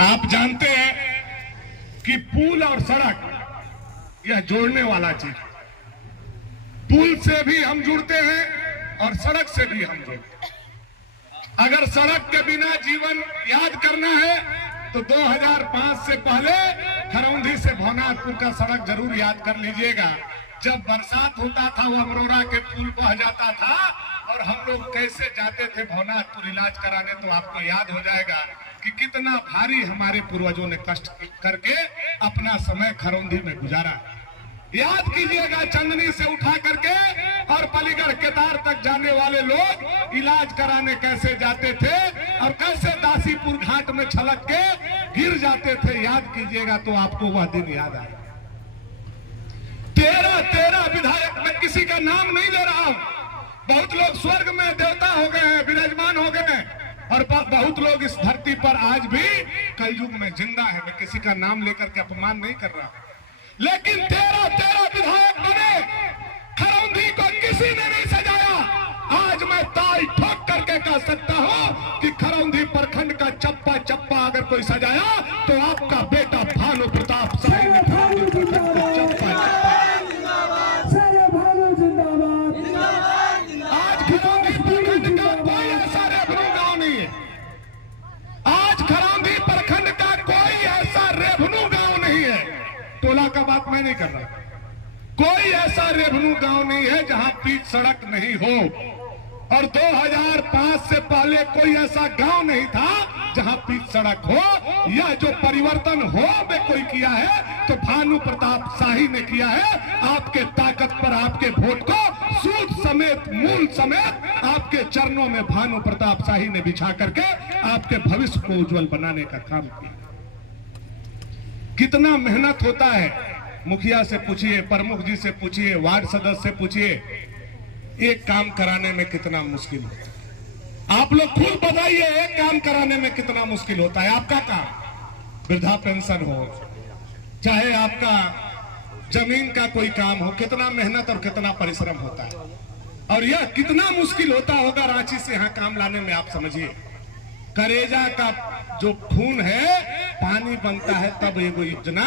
आप जानते हैं कि पुल और सड़क यह जोड़ने वाला चीज। पुल से भी हम जुड़ते हैं और सड़क से भी हम जुड़ते हैं। अगर सड़क के बिना जीवन याद करना है तो 2005 से पहले खरौंधी से भवनाथपुर का सड़क जरूर याद कर लीजिएगा। जब बरसात होता था वो अमरोरा के पुल बह जाता था और हम लोग कैसे जाते थे भवनाथपुर इलाज कराने, तो आपको याद हो जाएगा कि कितना भारी हमारे पूर्वजों ने कष्ट करके अपना समय खरौंधी में गुजारा। याद कीजिएगा, चंदनी से उठा करके और पलीगढ़ केदार तक जाने वाले लोग इलाज कराने कैसे जाते थे और कैसे दासीपुर घाट में छलक के गिर जाते थे। याद कीजिएगा तो आपको वह दिन याद आए। 13 विधायक, मैं किसी का नाम नहीं ले रहा हूं। बहुत लोग स्वर्ग में देवता हो गए हैं, विराजमान हो गए हैं, और बहुत लोग इस धरती पर आज भी कलयुग में जिंदा है। मैं किसी का नाम लेकर के अपमान नहीं कर रहा, लेकिन 13 विधायक बने, खरौंधी को किसी ने नहीं सजाया। आज मैं ताल ठोक करके कह सकता हूं कि खरौंधी प्रखंड का चप्पा चप्पा अगर कोई सजाया तो आपका बेटा भानु प्रताप शाही ने खरौंधी प्रखंड का चप्पा चप्पा। आज खरौंधी प्रखंड का कोई ऐसा रेवन्यू गांव नहीं है। आज खरौंधी प्रखंड का कोई ऐसा रेवन्यू गांव नहीं है। टोला का बात मैं नहीं कर रहा। कोई ऐसा रेवन्यू गांव नहीं है जहां पिच सड़क नहीं हो, और 2005 से पहले कोई ऐसा गांव नहीं था जहां पिच सड़क हो। यह जो परिवर्तन हो में कोई किया है तो भानु प्रताप शाही ने किया है। आपके ताकत पर आपके वोट को सूद समेत मूल समेत आपके चरणों में भानु प्रताप शाही ने बिछा करके आपके भविष्य को उज्जवल बनाने का काम किया। कितना मेहनत होता है, मुखिया से पूछिए, प्रमुख जी से पूछिए, वार्ड सदस्य से पूछिए, एक काम कराने में कितना मुश्किल होता है। आप लोग खुद बताइए, एक काम कराने में कितना मुश्किल होता है। आपका काम वृद्धा पेंशन हो, चाहे आपका जमीन का कोई काम हो, कितना मेहनत और कितना परिश्रम होता है, और यह कितना मुश्किल होता होगा रांची से यहाँ काम लाने में। आप समझिए, करेजा का जो खून है पानी बनता है तब ये योजना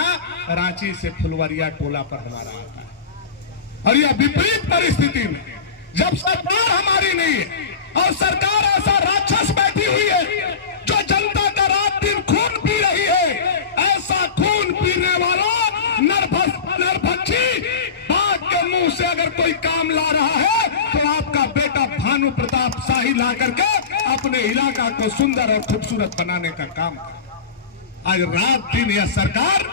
रांची से फुलवरिया टोला पर हमारा आता है। और यह विपरीत परिस्थिति में जब सरकार हमारी नहीं है और सरकार ऐसा राक्षस बैठी हुई है जो जनता का रात दिन खून पी रही है, ऐसा खून पीने वाला नरभक्षी बाघ के मुंह से अगर कोई काम ला रहा है तो आपका बेटा भानु प्रताप शाही ला करके अपने इलाका को सुंदर और खूबसूरत बनाने का काम कर। आज रात दिन यह सरकार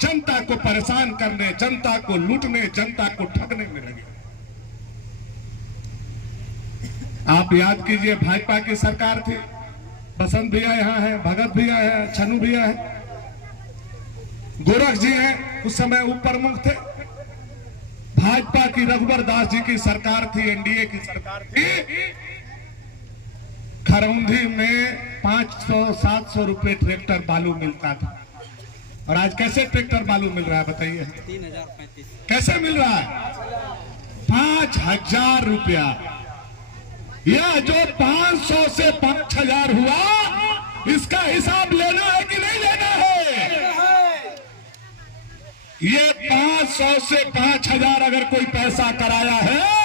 जनता को परेशान करने, जनता को लूटने, जनता को ठगने में लगी। आप याद कीजिए, भाजपा की सरकार थी, बसंत भैया यहाँ है, भगत भैया है, छनू भैया है, गोरख जी हैं, उस समय उप प्रमुख थे। भाजपा की रघुवर दास जी की सरकार थी, एनडीए की सरकार थी। खरौंधी में 500-700 रुपए ट्रैक्टर बालू मिलता था, और आज कैसे ट्रैक्टर बालू मिल रहा है बताइए? 3035 कैसे मिल रहा है? 5000 रुपया। यह जो 500 से 5000 हुआ, इसका हिसाब लेना है कि नहीं लेना है? ये 500 से 5000 अगर कोई पैसा कराया है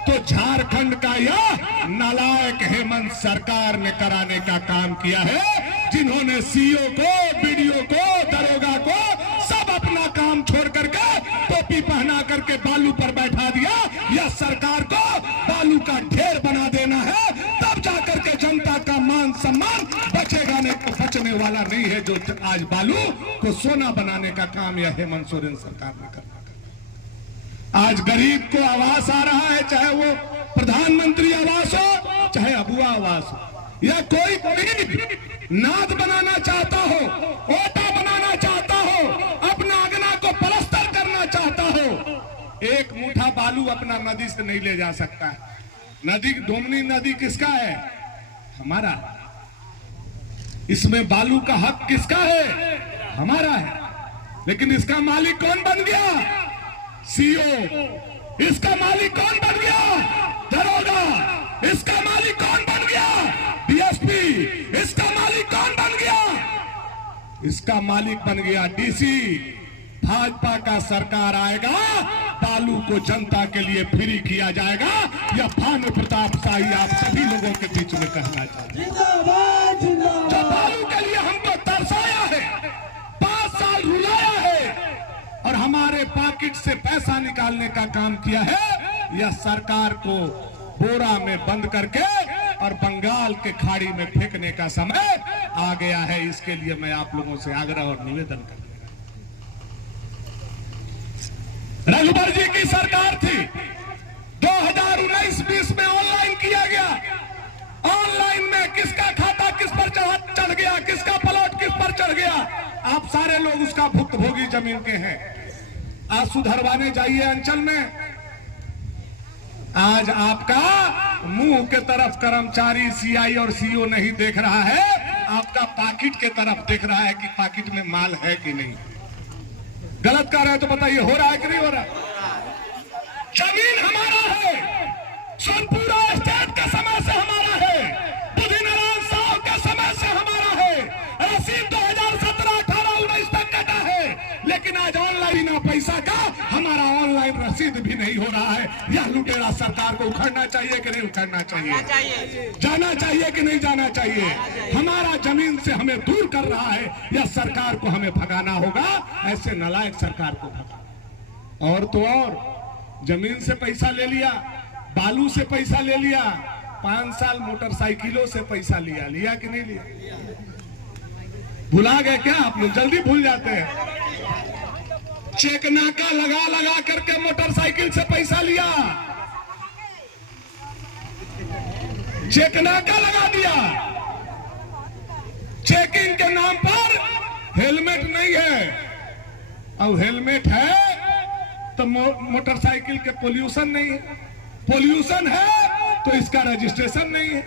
तो झारखंड का यह नालायक हेमंत सरकार ने कराने का काम किया है, जिन्होंने सीओ को, बीडीओ को, दरोगा को सब अपना काम छोड़ करके टोपी पहना करके बालू पर बैठा दिया। यह सरकार को बालू का ढेर बना देना है, तब जाकर के जनता का मान सम्मान बचेगा, नहीं तो बचने वाला नहीं है। जो आज बालू को सोना बनाने का काम यह हेमंत सोरेन सरकार ने करना। आज गरीब को आवास आ रहा है, चाहे वो प्रधानमंत्री आवास हो, चाहे अबुआ आवास हो, या कोई गरीब नाद बनाना चाहता हो, ओटा बनाना चाहता हो, अपना आंगना को पलस्तर करना चाहता हो, एक मुठा बालू अपना नदी से नहीं ले जा सकता है। नदी, डोमनी नदी किसका है? हमारा। इसमें बालू का हक किसका है? हमारा है। लेकिन इसका मालिक कौन बन गया? सीओ। इसका मालिक कौन बन गया? दरोगा। इसका मालिक कौन बन गया? डीएसपी। इसका मालिक कौन बन गया? इसका मालिक बन गया डीसी। भाजपा का सरकार आएगा, बालू को जनता के लिए फ्री किया जाएगा। यह भानु प्रताप शाही आप सभी लोगों के बीच में कहना चाहते हैं। जो बालू के लिए हमको तरसाया है, 5 साल रुलाया है और हमारे पॉकेट से पैसा निकालने का काम किया है, यह सरकार को बोरा में बंद करके और बंगाल के खाड़ी में फेंकने का समय आ गया है। इसके लिए मैं आप लोगों से आग्रह और निवेदन करता हूं। रघुबर जी की सरकार थी, 2019-20 में ऑनलाइन किया गया। ऑनलाइन में किसका खाता किस पर चढ़ गया, किसका प्लॉट किस पर चढ़ गया, आप सारे लोग उसका भुक्तभोगी जमीन के हैं। आज सुधरवाने जाइए अंचल में, आज आपका मुंह के तरफ कर्मचारी सीआई और सीओ नहीं देख रहा है, आपका पॉकेट के तरफ देख रहा है कि पॉकेट में माल है कि नहीं। गलत कर रहे हैं तो बताइए, हो रहा है कि नहीं हो रहा? जमीन हमारा है, सोनपुरा स्टेट के समय से हमारा है, बुद्धिनारायण साहब के समय से हमारा है। रसीद 2017, 18, 19 तक कटा है, लेकिन आज ऑनलाइन ना पैसा का हमारा ऑनलाइन रसीद भी नहीं हो रहा है। यह लुटेरा सरकार को उखड़ना चाहिए कि नहीं उखड़ना चाहिए? जाना चाहिए कि नहीं जाना चाहिए? हमारा जमीन से हमें दूर कर रहा है, यह सरकार को हमें भगाना होगा। ऐसे नालायक सरकार को भगाना। और तो और जमीन से पैसा ले लिया, बालू से पैसा ले लिया, 5 साल मोटरसाइकिलों से पैसा लिया कि नहीं लिया? भुला गए क्या आप लोग? जल्दी भूल जाते हैं। चेक नाका लगा करके मोटरसाइकिल से पैसा लिया, चेक नाका लगा दिया। चेकिंग के नाम पर हेलमेट नहीं है, और हेलमेट है तो मोटरसाइकिल के पोल्यूशन नहीं है, पोल्यूशन है तो इसका रजिस्ट्रेशन नहीं है,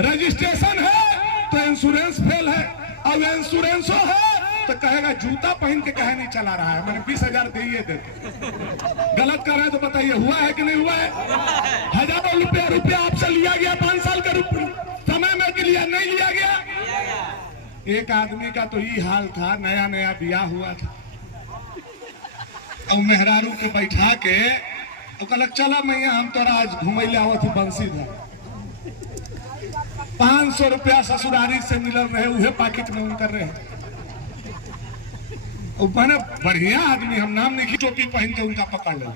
रजिस्ट्रेशन है तो इंश्योरेंस फेल है, और इंश्योरेंस है तो कहेगा जूता पहन के कहे नहीं चला रहा है, मैंने 20,000 दे देते। गलत कर रहे हैं तो बताइए, हुआ है कि नहीं हुआ है? हजारों रुपया आपसे लिया गया 5 साल के समय में कि लिया नहीं लिया गया? एक आदमी का तो ये हाल था, नया नया ब्याह हुआ था और मेहरारू के बैठा के कहलक चला मैया हम तोरा आज घुमैले आवत बंसी था। 500 रुपया ससुरारी से मिलल रहे, उहे पॉकेट में उनकर रहे। मैंने बढ़िया आदमी, हम नाम नहीं, टोपी पहन के उनका पकड़ ले,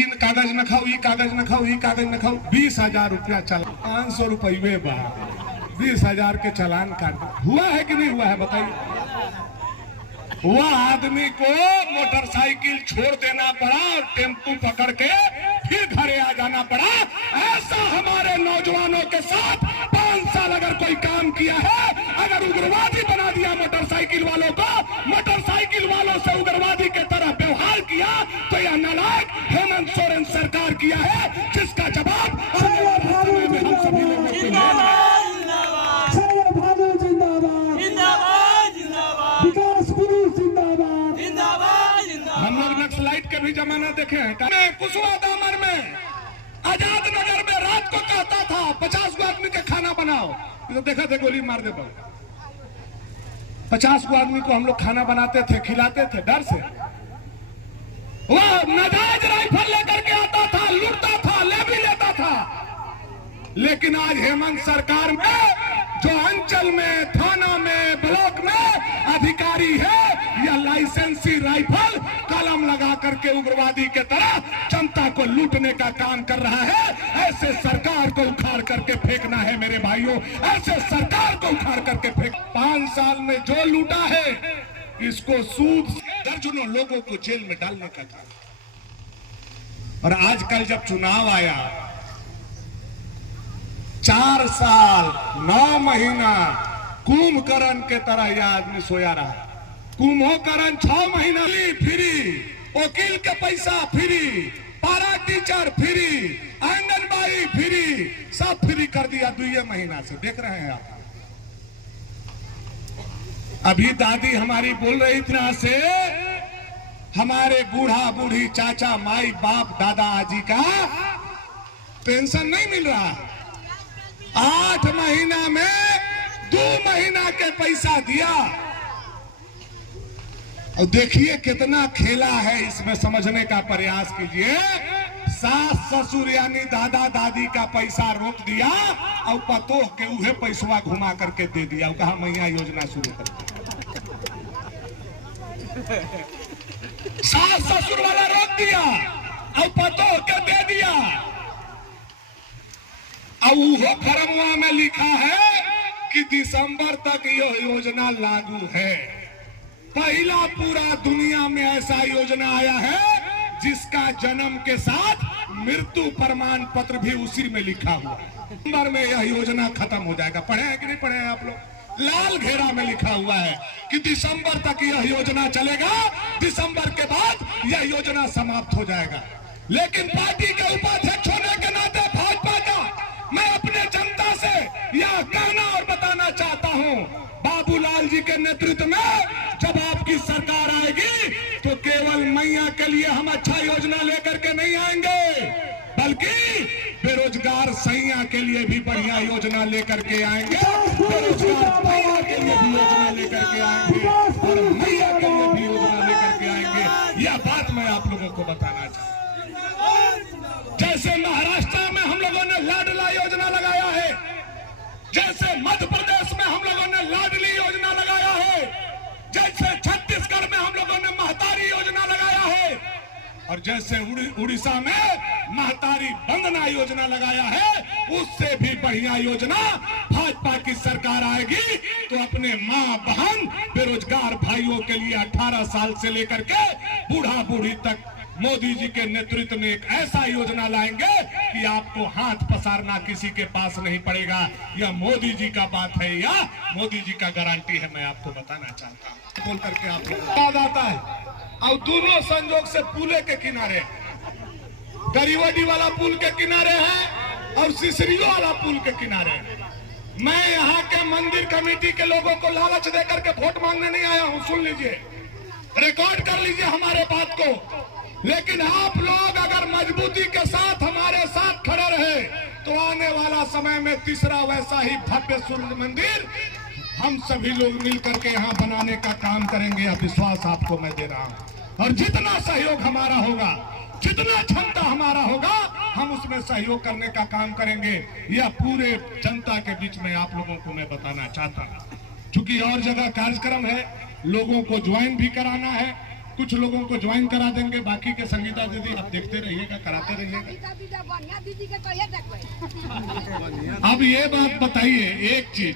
इन कागज न खाओ, ये कागज न खाओ, ये कागज न खाओ। 20,000 रुपया चला, 500 रुपये बा, 20,000 के चालान काट। हुआ है कि नहीं हुआ है बताइए? वह आदमी को मोटरसाइकिल छोड़ देना पड़ा और टेम्पू पकड़ के फिर घरे आ जाना पड़ा। ऐसा हमारे नौजवानों के साथ 5 साल अगर कोई काम किया है, अगर उग्रवादी बना दिया मोटरसाइकिल वालों को, मोटरसाइकिल वालों से उग्रवादी के तरह व्यवहार किया, तो यह नालायक हेमंत सोरेन सरकार किया है, जिसका जवाब आने वाले समय में हम सभी लोगों को देना है। हम लोग नक्सलाइट के भी जमाना देखे हैं। कुशवा दामन में, आजाद नगर में रात को कहता था 50 गो आदमी का खाना बनाओ, तो देखा थे गोली मार दे। 50 गो आदमी को हम लोग खाना बनाते थे, खिलाते थे डर से। वह नाजायज राइफल लेकर के आता था, लूटता था, ले भी लेता था। लेकिन आज हेमंत सरकार में जो अंचल में, थाना में, ब्लॉक में अधिकारी है, यह लाइसेंसी राइफल कलम लगा करके उग्रवादी के तरह जनता को लूटने का काम कर रहा है। ऐसे सरकार को उखाड़ करके फेंकना है मेरे भाइयों, ऐसे सरकार को उखाड़ करके फेंक। 5 साल में जो लूटा है, इसको सूद दर्जनों लोगों को जेल में डालने का काम। और आजकल जब चुनाव आया, 4 साल 9 महीना कुंभकर्ण के तरह यह आदमी सोया रहा। कुंभकर्ण 6 महीना फ्री, वकील के पैसा फ्री, पारा टीचर फ्री, आंगनबाड़ी फ्री, सब फ्री कर दिया 2 महीना से। देख रहे हैं आप। अभी दादी हमारी बोल रही थी ना से हमारे बूढ़ा बूढ़ी चाचा माई बाप दादा आजी का पेंशन नहीं मिल रहा है। 8 महीना में 2 महीना के पैसा दिया। और देखिए कितना खेला है, इसमें समझने का प्रयास कीजिए। सास ससुर यानी दादा दादी का पैसा रोक दिया और पतोह के उहे पैसवा घुमा करके दे दिया, और कहा मैया योजना शुरू कर दी। सास ससुर वाला रोक दिया और पतोह के दे दिया। और वो फरमवा में लिखा है कि दिसंबर तक यह योजना लागू है। पहला पूरा दुनिया में ऐसा योजना आया है जिसका जन्म के साथ मृत्यु प्रमाण पत्र भी उसी में लिखा हुआ है। दिसंबर में यह योजना खत्म हो जाएगा। पढ़े हैं कि नहीं पढ़े हैं आप लोग? लाल घेरा में लिखा हुआ है कि दिसंबर तक यह योजना चलेगा, दिसंबर के बाद यह योजना समाप्त हो जाएगा। लेकिन पार्टी के उपाध्यक्ष होने के नाते भाजपा का मैं अपने जनता से यह कहना और बताना चाहता हूं, बाबूलाल जी के नेतृत्व में जब आपकी सरकार आएगी तो केवल मैया के लिए हम अच्छा योजना लेकर के नहीं आएंगे, बल्कि बेरोजगार सैया के लिए भी बढ़िया योजना लेकर के आएंगे, बेरोजगार भैया के लिए भी योजना लेकर के आएंगे और मैया के लिए भी योजना लेकर के आएंगे। यह बात मैं आप लोगों को बताना चाहता हूं। जैसे महाराष्ट्र में हम लोगों ने लाडला योजना लगाया है, जैसे मध्य प्रदेश में हम लोगों ने लाडली योजना लगाया है, जैसे छत्तीसगढ़ में हम लोगों ने महतारी योजना लगाया है, और जैसे उड़ीसा में महतारी वंदना योजना लगाया है, उससे भी बढ़िया योजना भाजपा की सरकार आएगी तो अपने मां बहन बेरोजगार भाइयों के लिए 18 साल से लेकर के बूढ़ा बूढ़ी तक मोदी जी के नेतृत्व में एक ऐसा योजना लाएंगे कि आपको हाथ पसारना किसी के पास नहीं पड़ेगा। यह मोदी जी का बात है या मोदी जी का गारंटी है, मैं आपको बताना चाहता हूं। बोल करके आपको याद आता है। और दोनों संजोग से पुले के किनारे, गरीवडी वाला पुल के किनारे है और सिसरियो वाला पुल के किनारे। मैं यहाँ के मंदिर कमेटी के लोगों को लालच देकर के वोट मांगने नहीं आया हूँ, सुन लीजिए, रिकॉर्ड कर लीजिए हमारे बात को। लेकिन आप लोग अगर मजबूती के साथ हमारे साथ खड़े रहे तो आने वाला समय में तीसरा वैसा ही भव्य सूर्य मंदिर हम सभी लोग मिलकर के यहाँ बनाने का काम करेंगे। यह विश्वास आपको मैं दे रहा हूँ। और जितना सहयोग हमारा होगा, जितना क्षमता हमारा होगा, हम उसमें सहयोग करने का काम करेंगे। यह पूरे जनता के बीच में आप लोगों को मैं बताना चाहता हूँ। चूंकि और जगह कार्यक्रम है, लोगों को ज्वाइन भी कराना है, कुछ लोगों को ज्वाइन करा देंगे, बाकी के संगीता दीदी आप देखते रहिएगा, कराते रहिएगा। अब ये बात बताइए एक चीज।